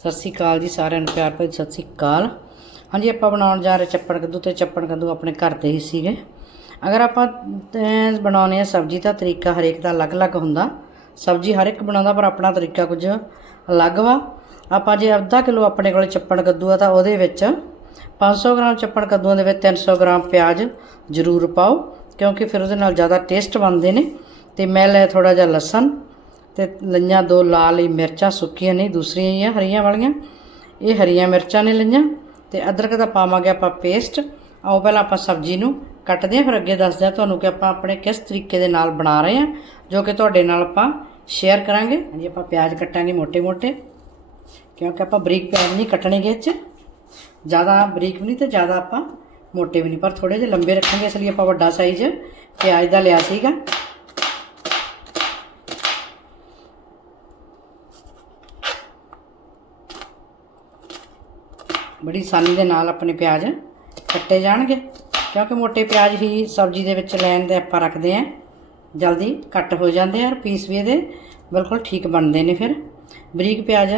ਸਤਿ ਸ਼੍ਰੀ ਅਕਾਲ ਜੀ ਸਾਰਿਆਂ ਨੂੰ ਪਿਆਰ ਭਰੀ ਸਤਿ ਸ਼੍ਰੀ ਅਕਾਲ। ਹਾਂਜੀ ਆਪਾਂ ਬਣਾਉਣ ਜਾ ਰਹੇ ਚੱਪਣ ਕੱਦੂ ਤੇ ਚੱਪਣ ਕੱਦੂ ਆਪਣੇ ਘਰ ਦੇ ਹੀ ਸੀਗੇ। ਅਗਰ ਆਪਾਂ ਅਹ, ਬਣਾਉਣੇ ਆ ਸਬਜ਼ੀ ਦਾ ਤਰੀਕਾ ਹਰੇਕ ਦਾ ਅਲੱਗ-ਅਲੱਗ ਹੁੰਦਾ। ਸਬਜ਼ੀ ਹਰ ਇੱਕ ਬਣਾਉਂਦਾ ਪਰ ਆਪਣਾ ਤਰੀਕਾ ਕੁਝ ਅਲੱਗ ਵਾ। ਆਪਾਂ ਜੇ ਅੱਧਾ ਕਿਲੋ ਆਪਣੇ ਕੋਲ ਚੱਪਣ ਕੱਦੂ ਆ ਤਾਂ ਉਹਦੇ ਵਿੱਚ 500 ਗ੍ਰਾਮ ਚੱਪਣ ਕੱਦੂਆਂ ਦੇ ਵਿੱਚ 300 ਗ੍ਰਾਮ ਪਿਆਜ਼ ਜ਼ਰੂਰ ਪਾਓ ਕਿਉਂਕਿ ਫਿਰ ਉਹਦੇ ਨਾਲ ਜ਼ਿਆਦਾ ਟੇਸਟ ਬਣਦੇ ਨੇ। ਤੇ ਮੈਂ ਲਿਆ ਥੋੜਾ ਜਿਹਾ ਲਸਣ ਤੇ ਲਈਆਂ ਦੋ ਲਾਲ ਹੀ ਮਿਰਚਾਂ ਸੁੱਕੀਆਂ ਨਹੀਂ, ਦੂਸਰੀਆਂ ਹੀ ਹਰੀਆਂ ਵਾਲੀਆਂ। ਇਹ ਹਰੀਆਂ ਮਿਰਚਾਂ ਨੇ ਲਈਆਂ ਤੇ ਅਦਰਕ ਦਾ ਪਾਵਾਂਗੇ ਆਪਾਂ ਪੇਸਟ। ਆਓ ਪਹਿਲਾਂ ਆਪਾਂ ਸਬਜ਼ੀ ਨੂੰ ਕੱਟਦੇ ਹਾਂ, ਫਿਰ ਅੱਗੇ ਦੱਸਦੇ ਹਾਂ ਤੁਹਾਨੂੰ ਕਿ ਆਪਾਂ ਆਪਣੇ ਕਿਸ ਤਰੀਕੇ ਦੇ ਨਾਲ ਬਣਾ ਰਹੇ ਹਾਂ, ਜੋ ਕਿ ਤੁਹਾਡੇ ਨਾਲ ਆਪਾਂ ਸ਼ੇਅਰ ਕਰਾਂਗੇ। ਹਾਂਜੀ, ਆਪਾਂ ਪਿਆਜ਼ ਕੱਟਾਂਗੇ ਮੋٹے-ਮੋٹے ਕਿਉਂਕਿ ਆਪਾਂ ਬਰੀਕ ਪਿਆਜ਼ ਨਹੀਂ ਕੱਟਣਗੇ ਇੱਚ ਜ਼ਿਆਦਾ ਬਰੀਕ ਵੀ ਨਹੀਂ ਤੇ ਜ਼ਿਆਦਾ ਆਪਾਂ ਮੋٹے ਵੀ ਨਹੀਂ, ਪਰ ਥੋੜੇ ਜਿਹਾ ਲੰਬੇ ਰੱਖਾਂਗੇ, ਇਸ ਲਈ ਆਪਾਂ ਵੱਡਾ ਸਾਈਜ਼ ਪਿਆਜ਼ ਦਾ ਲਿਆ ਸੀਗਾ। ਬੜੀ ਆਸਾਨੀ ਦੇ ਨਾਲ ਆਪਣੇ ਪਿਆਜ਼ ਕੱਟੇ ਜਾਣਗੇ। ਕਿਉਂਕਿ ਮੋٹے ਪਿਆਜ਼ ਹੀ ਸਬਜ਼ੀ ਦੇ ਵਿੱਚ ਲੈਣ ਦੇ ਆਪਾਂ ਰੱਖਦੇ ਆਂ ਜਲਦੀ ਕੱਟ ਹੋ ਜਾਂਦੇ ਆ ਔਰ ਪੀਸ ਵੀ ਇਹਦੇ ਬਿਲਕੁਲ ਠੀਕ ਬਣਦੇ ਨੇ ਫਿਰ। ਬਰੀਕ ਪਿਆਜ਼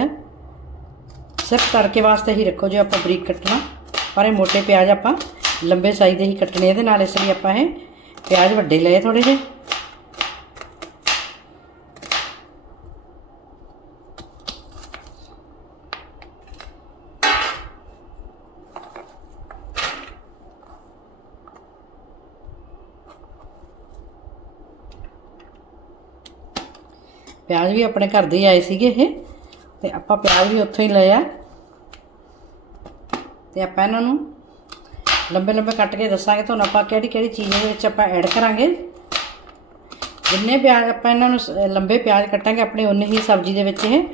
ਸਿਰਫ ਤੜਕੇ ਵਾਸਤੇ ਹੀ ਰੱਖੋ ਜੇ ਆਪਾਂ ਬਰੀਕ ਕੱਟਣਾ। ਪਰ ਇਹ ਮੋٹے ਪਿਆਜ਼ ਆਪਾਂ ਲੰਬੇ ਸਾਈਜ਼ ਦੇ ਹੀ ਕੱਟਣੇ ਇਹਦੇ ਨਾਲ ਇਸ ਲਈ ਆਪਾਂ ਇਹ ਪਿਆਜ਼ ਵੱਡੇ ਲਏ ਥੋੜੇ ਜਿਹੇ। ਪਿਆਜ਼ ਵੀ ਆਪਣੇ ਘਰ ਦੇ ਹੀ ਆਏ ਸੀਗੇ ਇਹ। ਤੇ ਆਪਾਂ ਪਿਆਜ਼ ਵੀ ਉੱਥੋਂ ਹੀ ਲਏ ਆ। ਤੇ ਆਪਾਂ ਇਹਨਾਂ ਨੂੰ ਲੰਬੇ ਲੰਬੇ ਕੱਟ ਕੇ ਦੱਸਾਂਗੇ। ਤੁਹਾਨੂੰ ਆਪਾਂ ਕਿਹੜੀ ਕਿਹੜੀ ਚੀਜ਼ ਦੇ ਵਿੱਚ ਆਪਾਂ ਐਡ ਕਰਾਂਗੇ। ਜਿੰਨੇ ਪਿਆਜ਼ ਆਪਾਂ ਇਹਨਾਂ ਨੂੰ ਸ- ਲੰਬੇ ਪਿਆਜ਼ ਕੱਟਾਂਗੇ, ਆਪਣੇ ਉਨੇ ਹੀ ਸਬਜ਼ੀ ਦੇ ਵਿੱਚ ਇਹ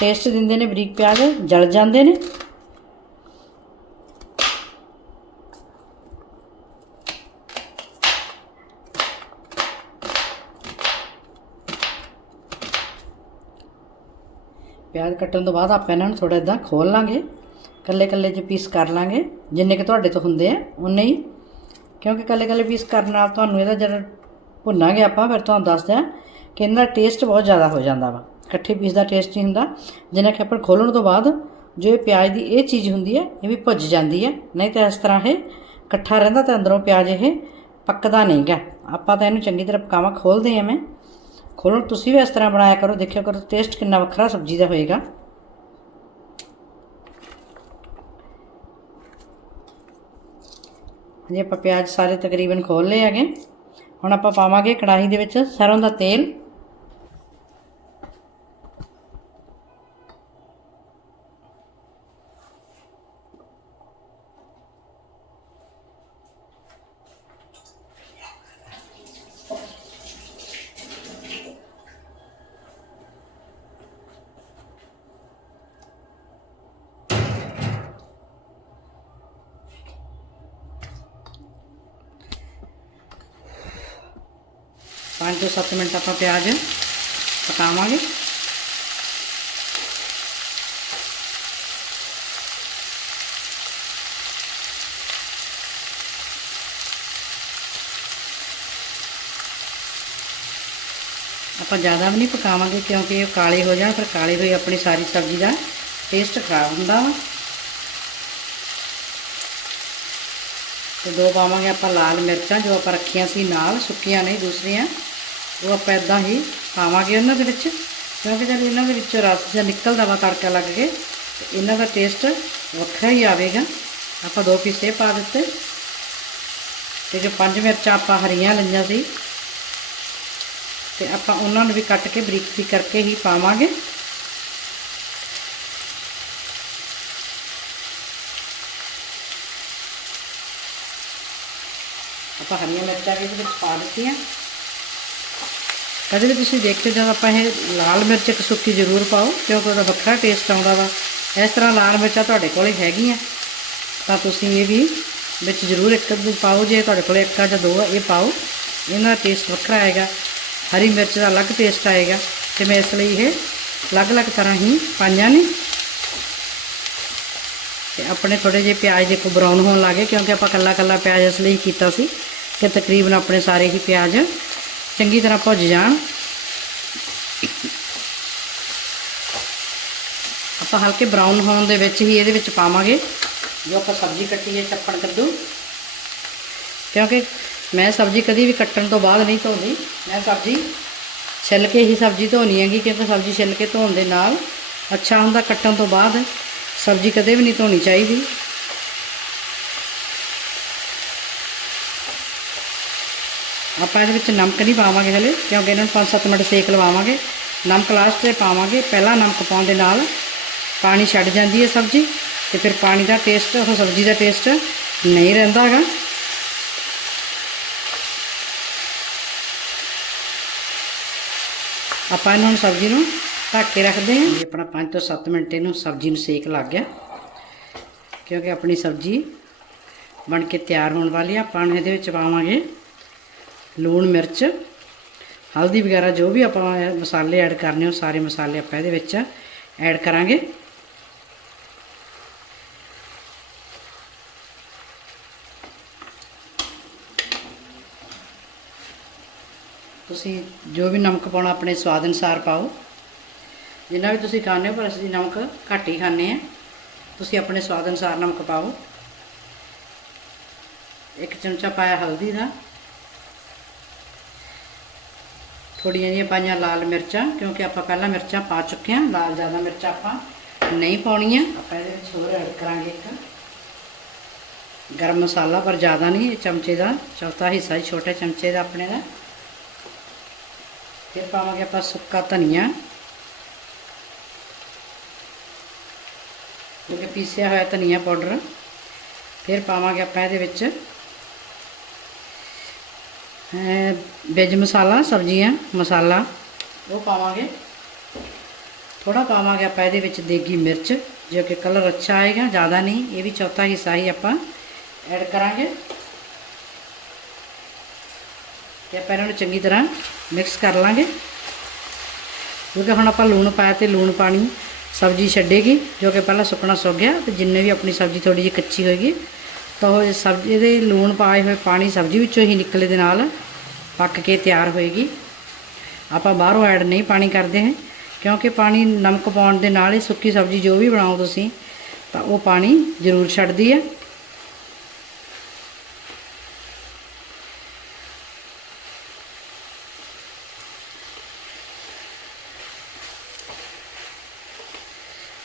ਟੇਸਟ ਦਿੰਦੇ ਨੇ, ਬਰੀਕ ਪਿਆਜ਼ ਜਲ ਜਾਂਦੇ ਨੇ। ਪਿਆਜ਼ ਕੱਟਣ ਤੋਂ ਬਾਅਦ ਆਪਾਂ ਇਹਨਾਂ ਨੂੰ ਥੋੜਾ ਇਦਾਂ ਖੋਲ ਲਾਂਗੇ। ਕੱਲੇ ਕੱਲੇ ਜੇ ਪੀਸ ਕਰ ਲਾਂਗੇ। ਜਿੰਨੇ ਕਿ ਤੁਹਾਡੇ ਤੋਂ ਹੁੰਦੇ ਆ, ਉਨੇ ਹੀ। ਕਿਉਂਕਿ ਕੱਲੇ ਕੱਲੇ ਪੀਸ ਕਰਨ ਨਾਲ ਤੁਹਾਨੂੰ ਇਹਦਾ ਜਿਹੜਾ ਭੁੰਨਾਂਗੇ ਆਪਾਂ, ਫਿਰ ਤੁਹਾਨੂੰ ਦੱਸਦੇ ਆ ਕਿ ਇਹਨਾਂ ਦਾ ਟੇਸਟ ਬਹੁਤ ਜ਼ਿਆਦਾ ਹੋ ਜਾਂਦਾ ਵਾ। ਇਕੱਠੇ ਪੀਸ ਦਾ ਟੇਸਟ ਨਹੀਂ ਹੁੰਦਾ। ਜਿੰਨਾ ਕਿ ਆਪਾਂ ਖੋਲਣ ਤੋਂ ਬਾਅਦ ਜੋ ਇਹ ਪਿਆਜ਼ ਦੀ ਇਹ ਚੀਜ਼ ਹੁੰਦੀ ਹੈ ਇਹ ਵੀ ਭੁੱਜ ਜਾਂਦੀ ਹੈ ਨਹੀਂ ਤਾਂ ਇਸ ਤਰ੍ਹਾਂ ਇਹ ਇਕੱਠਾ ਰਹਿੰਦਾ ਤੇ ਅੰਦਰੋਂ ਪਿਆਜ਼ ਇਹ ਪੱਕਦਾ ਨਹੀਂਗਾ। ਆਪਾਂ ਤਾਂ ਇਹਨੂੰ ਚੰਗੀ ਤਰ੍ਹਾਂ ਪਕਾਵਾਂ, ਖੋਲਦੇ ਆ ਮੈਂ ਤੁਸੀਂ ਵੀ ਇਸ ਤਰ੍ਹਾਂ ਬਣਾਇਆ ਕਰੋ, ਦੇਖਿਆ ਕਰੋ ਟੇਸਟ ਕਿੰਨਾ ਵੱਖਰਾ ਸਬਜ਼ੀ ਦਾ ਹੋਏਗਾ। ਹਾਂਜੀ, ਆਪਾਂ ਪਿਆਜ਼ ਸਾਰੇ ਤਕਰੀਬਨ ਖੋਲ ਲਏ ਹੈਗੇ। ਹੁਣ ਆਪਾਂ ਪਾਵਾਂਗੇ ਕੜਾਹੀ ਦੇ ਵਿੱਚ ਸਰੋਂ ਦਾ ਤੇਲ। ਪੰਜ ਤੋਂ 7 ਮਿੰਟ ਆਪਾਂ ਪਿਆਜ਼ ਪਕਾਵਾਂਗੇ ਆਪਾਂ ਜ਼ਿਆਦਾ ਵੀ ਨਹੀਂ ਪਕਾਵਾਂਗੇ ਕਿਉਂਕਿ ਇਹ ਕਾਲੇ ਹੋ ਜਾਣ ਫਿਰ ਕਾਲੇ ਹੋਏ ਆਪਣੀ ਸਾਰੀ ਸਬਜ਼ੀ ਦਾ ਟੇਸਟ ਖਰਾਬ ਹੁੰਦਾ ਵਾ ਤੇ ਦੋ ਪਾਵਾਂਗੇ ਆਪਾਂ ਲਾਲ ਮਿਰਚਾਂ ਜੋ ਆਪਾਂ ਰੱਖੀਆਂ ਸੀ ਨਾਲ ਸੁੱਕੀਆਂ ਨਹੀਂ ਦੂਸਰੀਆਂ ਉਹ ਆਪਾਂ ਇਦਾਂ ਹੀ ਪਾਵਾਂਗੇ ਉਹਨਾਂ ਦੇ ਵਿੱਚ, ਕਿਉਂਕਿ ਜਦ ਇਹਨਾਂ ਦੇ ਵਿੱਚੋਂ ਰਸ ਜਿਹਾ ਨਿਕਲਦਾ ਵਾ ਤੜਕਾ ਲੱਗ ਕੇ, ਤੇ ਇਹਨਾਂ ਦਾ ਟੇਸਟ ਵੱਖਰਾ ਹੀ ਆਵੇਗਾ। ਆਪਾਂ ਦੋ ਪੀਸੇ ਪਾ ਦਿੱਤੇ। ਤੇ ਜੋ ਪੰਜ ਮਿਰਚਾਂ ਆਪਾਂ ਹਰੀਆਂ ਲਈਆਂ ਸੀ, ਤੇ ਆਪਾਂ ਉਹਨਾਂ ਨੂੰ ਵੀ ਕੱਟ ਕੇ ਬਰੀਕ ਬਰੀਕ ਕਰਕੇ ਹੀ ਪਾਵਾਂਗੇ। ਆਪਾਂ ਹਰੀਆਂ ਮਿਰਚਾਂ ਵੀ ਇਹਦੇ ਵਿੱਚ ਪਾ ਦਿੱਤੀਆਂ। ਕਦੇ ਵੀ ਤੁਸੀਂ ਦੇਖਿਓ ਜਦੋਂ ਆਪਾਂ ਇਹ ਲਾਲ ਮਿਰਚ ਇੱਕ ਸੁੱਕੀ ਜ਼ਰੂਰ ਪਾਓ ਕਿਉਂਕਿ ਉਹਦਾ ਵੱਖਰਾ ਟੇਸਟ ਆਉਂਦਾ ਵਾ। ਇਸ ਤਰ੍ਹਾਂ ਲਾਲ ਮਿਰਚਾਂ ਤੁਹਾਡੇ ਕੋਲ ਹੈਗੀਆਂ। ਤਾਂ ਤੁਸੀਂ ਇਹ ਵੀ ਵਿੱਚ ਜ਼ਰੂਰ ਇੱਕ ਅੱਧੀ ਪਾਓ, ਜੇ ਤੁਹਾਡੇ ਕੋਲ ਇੱਕ ਆ ਜਾਂ ਦੋ ਆ, ਇਹ ਪਾਓ। ਇਹਨਾਂ ਦਾ ਟੇਸਟ ਵੱਖਰਾ ਆਏਗਾ। ਹਰੀ ਮਿਰਚ ਦਾ ਅਲੱਗ ਟੇਸਟ ਆਏਗਾ। ਤੇ ਮੈਂ ਇਸ ਲਈ ਇਹ ਅਲੱਗ-ਅਲੱਗ ਤਰ੍ਹਾਂ ਹੀ ਪਾਈਆਂ ਨੇ। ਤੇ ਆਪਣੇ ਥੋੜੇ ਜਿਹੇ ਪਿਆਜ਼ ਦੇਖੋ ਬਰਾਊਨ ਹੋਣ ਲੱਗੇ ਕਿਉਂਕਿ ਆਪਾਂ ਕੱਲਾ ਕੱਲਾ ਪਿਆਜ਼ ਇਸ ਲਈ ਕੀਤਾ ਸੀ ਕਿ ਤਕਰੀਬਨ ਆਪਣੇ ਸਾਰੇ ਹੀ ਪਿਆਜ਼ ਚੰਗੀ ਤਰ੍ਹਾਂ ਭੁੱਜ ਜਾਣ। ਆਪਾਂ ਹਲਕੇ ਬਰਾਊਨ ਹੋਣ ਦੇ ਵਿੱਚ ਹੀ ਇਹਦੇ ਵਿੱਚ ਪਾਵਾਂਗੇ। ਜੋ ਆਪਾਂ ਸਬਜ਼ੀ ਕੱਟੀ ਹੈ, ਚੱਪਣ ਕੱਦੂ। ਕਿਉਂਕਿ ਮੈਂ ਸਬਜ਼ੀ ਕਦੀ ਵੀ ਕੱਟਣ ਤੋਂ ਬਾਅਦ ਨਹੀਂ ਧੋਂਦੀ। ਮੈਂ ਸਬਜ਼ੀ ਛਿੱਲ ਕੇ ਹੀ ਸਬਜ਼ੀ ਧੋਣੀ ਹੈਗੀ, ਕਿਉਂਕਿ ਸਬਜ਼ੀ ਛਿੱਲ ਕੇ ਧੋਣ ਦੇ ਨਾਲ ਅੱਛਾ ਹੁੰਦਾ। ਕੱਟਣ ਤੋਂ ਬਾਅਦ ਸਬਜ਼ੀ ਕਦੇ ਵੀ ਨਹੀਂ ਧੋਣੀ ਚਾਹੀਦੀ। ਆਪਾਂ ਇਹਦੇ ਵਿੱਚ ਨਮਕ ਨਹੀਂ ਪਾਵਾਂਗੇ ਹਲੇ, ਕਿਉਂਕਿ ਇਹਨਾਂ ਨੂੰ 5-7 ਮਿੰਟ ਸੇਕ ਲਵਾਵਾਂਗੇ। ਨਮਕ ਲਾਸਟ ਤੇ ਪਾਵਾਂਗੇ, ਪਹਿਲਾਂ ਨਮਕ ਪਾਉਣ ਦੇ ਨਾਲ ਪਾਣੀ ਛੱਡ ਜਾਂਦੀ ਹੈ ਸਬਜ਼ੀ, ਤੇ ਫਿਰ ਪਾਣੀ ਦਾ ਟੇਸਟ ਉਹ ਸਬਜ਼ੀ ਦਾ ਟੇਸਟ ਨਹੀਂ ਰਹਿੰਦਾ ਹੈਗਾ। ਆਪਾਂ ਇਹਨਾਂ ਨੂੰ ਸਬਜ਼ੀ ਨੂੰ ਢੱਕ ਕੇ ਰੱਖਦੇ ਹਾਂ। ਇਹ ਆਪਣਾ 5 ਤੋਂ 7 ਮਿੰਟ ਇਹਨੂੰ ਸਬਜ਼ੀ ਨੂੰ ਸੇਕ ਲੱਗ ਗਿਆ। ਕਿਉਂਕਿ ਆਪਣੀ ਸਬਜ਼ੀ ਬਣ ਕੇ ਤਿਆਰ ਹੋਣ ਵਾਲੀ ਆ, ਆਪਾਂ ਇਹਦੇ ਵਿੱਚ ਪਾਵਾਂਗੇ। ਲੂਣ, ਮਿਰਚ, ਹਲਦੀ ਵਗੈਰਾ ਜੋ ਵੀ ਆਪਾਂ ਮਸਾਲੇ ਐਡ ਕਰਨੇ ਉਹ ਸਾਰੇ ਮਸਾਲੇ ਆਪਾਂ ਇਹਦੇ ਵਿੱਚ ਐਡ ਕਰਾਂਗੇ। ਤੁਸੀਂ ਜੋ ਵੀ ਨਮਕ ਪਾਉਣਾ ਆਪਣੇ ਸਵਾਦ ਅਨੁਸਾਰ ਪਾਓ। ਜਿੰਨਾ ਵੀ ਤੁਸੀਂ ਖਾਣੇ ਹੋ, ਪਰ ਅਸੀਂ ਨਮਕ ਘੱਟ ਹੀ ਖਾਂਦੇ ਆ ਤੁਸੀਂ ਆਪਣੇ ਸਵਾਦ ਅਨੁਸਾਰ ਨਮਕ ਪਾਓ। ਇੱਕ ਚਮਚਾ ਪਾਇਆ ਹਲਦੀ ਦਾ। ਥੋੜੀਆਂ ਜਿਹੀਆਂ ਪਾਈਆਂ ਲਾਲ ਮਿਰਚਾਂ, ਕਿਉਂਕਿ ਆਪਾਂ ਪਹਿਲਾਂ ਮਿਰਚਾਂ ਪਾ ਚੁੱਕੇ ਹਾਂ, ਲਾਲ ਜ਼ਿਆਦਾ ਮਿਰਚਾਂ ਆਪਾਂ ਨਹੀਂ ਪਾਉਣੀਆਂ। ਆਪਾਂ ਇਹਦੇ ਵਿੱਚ ਹੋਰ ਐਡ ਕਰਾਂਗੇ ਇੱਕ। ਗਰਮ ਮਸਾਲਾ, ਪਰ ਜ਼ਿਆਦਾ ਨਹੀਂ ਚਮਚੇ ਦਾ। ਚੌਥਾ ਹਿੱਸਾ ਹੀ ਛੋਟੇ ਚਮਚੇ ਦਾ ਆਪਣੇ ਦਾ। ਫਿਰ ਪਾਵਾਂਗੇ ਆਪਾਂ ਸੁੱਕਾ ਧਨੀਆ। ਕਿਉਂਕਿ ਪੀਸਿਆ ਹੋਇਆ ਧਨੀਆ ਪਾਊਡਰ। ਫਿਰ ਪਾਵਾਂਗੇ ਆਪਾਂ ਇਹਦੇ ਵਿੱਚ ਵੈਜ ਮਸਾਲਾ, ਸਬਜ਼ੀਆਂ, ਮਸਾਲਾ। ਉਹ ਪਾਵਾਂਗੇ। ਥੋੜਾ ਪਾਵਾਂਗੇ ਆਪਾਂ ਇਹਦੇ ਵਿੱਚ ਦੇਗੀ ਮਿਰਚ, ਜੋ ਕਿ ਕਲਰ ਅੱਛਾ ਆਏਗਾ, ਜ਼ਿਆਦਾ ਨਹੀਂ। ਇਹ ਵੀ ਚੌਥਾ ਹਿੱਸਾ ਹੀ ਆਪਾਂ ਐਡ ਕਰਾਂਗੇ। ਤੇ ਆਪਾਂ ਇਹਨਾਂ ਨੂੰ ਚੰਗੀ ਤਰ੍ਹਾਂ ਮਿਕਸ ਕਰ ਲਾਂਗੇ। ਕਿਉਂਕਿ ਹੁਣ ਆਪਾਂ ਲੂਣ ਪਾਇਆ ਤੇ ਲੂਣ ਪਾਣੀ ਸਬਜ਼ੀ ਛੱਡੇਗੀ, ਜੋ ਕਿ ਪਹਿਲਾਂ ਸੁੱਕਣਾ ਸੁੱਕ ਗਿਆ। ਤੇ ਜਿੰਨੇ ਵੀ ਆਪਣੀ ਸਬਜ਼ੀ ਥੋੜੀ ਜਿਹੀ ਕੱਚੀ ਹੋਏਗੀ ਤਾਂ ਉਹ ਸਬਜ਼ੀ ਇਹਦੇ ਲੂਣ ਪਾਏ ਹੋਏ ਪਾਣੀ ਸਬਜ਼ੀ ਵਿੱਚੋਂ ਹੀ ਨਿਕਲੇ ਦੇ ਨਾਲ ਪੱਕ ਕੇ ਤਿਆਰ ਹੋਏਗੀ। ਆਪਾਂ ਬਾਹਰੋਂ ਐਡ ਨਹੀਂ ਪਾਣੀ ਕਰਦੇ ਹਾਂ, ਕਿਉਂਕਿ ਪਾਣੀ ਨਮਕ ਪਾਉਣ ਦੇ ਨਾਲ ਹੀ ਸੁੱਕੀ ਸਬਜ਼ੀ ਜੋ ਵੀ ਬਣਾਓ ਤੁਸੀਂ, ਤਾਂ ਉਹ ਪਾਣੀ ਜ਼ਰੂਰ ਛੱਡਦੀ ਹੈ।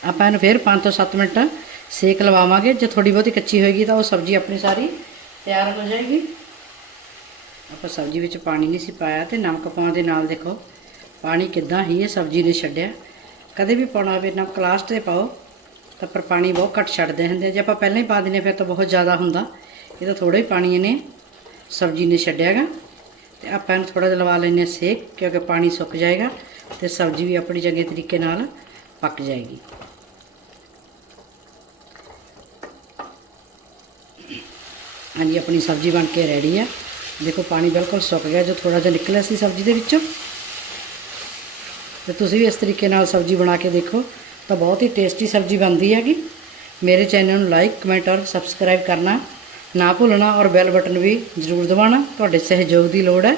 ਆਪਾਂ ਇਹਨੂੰ ਫਿਰ 5 ਤੋਂ 7 ਮਿੰਟ ਸੇਕ ਲਵਾਵਾਂਗੇ। ਜੇ ਥੋੜੀ ਬਹੁਤੀ ਕੱਚੀ ਹੋਏਗੀ ਤਾਂ ਉਹ ਸਬਜ਼ੀ ਆਪਣੀ ਸਾਰੀ ਤਿਆਰ ਹੋ ਜਾਏਗੀ। ਆਪਾਂ ਸਬਜ਼ੀ ਵਿੱਚ ਪਾਣੀ ਨਹੀਂ ਸੀ ਪਾਇਆ ਤੇ ਨਮਕ ਪਾਉਣ ਦੇ ਨਾਲ ਦੇਖੋ, ਪਾਣੀ ਕਿੱਦਾਂ ਹੀ ਇਹ ਸਬਜ਼ੀ ਨੇ ਛੱਡਿਆ। ਕਦੇ ਵੀ ਪਾਉਣਾ ਹੋਵੇ ਨਮਕ ਲਾਸਟ ਤੇ ਪਾਓ, ਤਾਂ ਪਰ ਪਾਣੀ ਬਹੁਤ ਘੱਟ ਛੱਡਦੇ ਹੁੰਦੇ ਜੇ ਆਪਾਂ ਪਹਿਲਾਂ ਹੀ ਪਾ ਦਿੰਨੇ ਫਿਰ ਤਾਂ ਬਹੁਤ ਜ਼ਿਆਦਾ ਹੁੰਦਾ। ਇਹ ਤਾਂ ਥੋੜਾ ਹੀ ਪਾਣੀ ਇਹਨੇ ਸਬਜ਼ੀ ਨੇ ਛੱਡਿਆਗਾ। ਤੇ ਆਪਾਂ ਇਹਨੂੰ ਥੋੜਾ ਜਿਹਾ ਲਵਾ ਲੈਨੇ ਸੇਕ, ਕਿਉਂਕਿ ਪਾਣੀ ਸੁੱਕ ਜਾਏਗਾ ਤੇ ਸਬਜ਼ੀ ਵੀ ਆਪਣੀ ਚੰਗੇ ਤਰੀਕੇ ਨਾਲ ਪੱਕ ਜਾਏਗੀ। ਹਾਂਜੀ, ਆਪਣੀ ਸਬਜ਼ੀ ਬਣ ਕੇ ਰੈਡੀ ਆ। ਦੇਖੋ, ਪਾਣੀ ਬਿਲਕੁਲ ਸੁੱਕ ਗਿਆ, ਜੋ ਥੋੜਾ ਜਿਹਾ ਨਿਕਲਿਆ ਸੀ ਸਬਜ਼ੀ ਦੇ ਵਿੱਚੋਂ। ਤੇ ਤੁਸੀਂ ਵੀ ਇਸ ਤਰੀਕੇ ਨਾਲ ਸਬਜ਼ੀ ਬਣਾ ਕੇ ਦੇਖੋ, ਤਾਂ ਬਹੁਤ ਹੀ ਟੇਸਟੀ ਸਬਜ਼ੀ ਬਣਦੀ ਹੈਗੀ। ਮੇਰੇ ਚੈਨਲ ਨੂੰ ਲਾਈਕ ਕਮੈਂਟ ਔਰ ਸਬਸਕ੍ਰਾਈਬ ਕਰਨਾ ਨਾ ਭੁੱਲਣਾ ਔਰ ਬੈਲ ਬਟਨ ਵੀ ਜ਼ਰੂਰ ਦਬਾਉਣਾ। ਤੁਹਾਡੇ ਸਹਿਯੋਗ ਦੀ ਲੋੜ ਹੈ।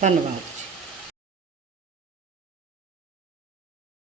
ਧੰਨਵਾਦ।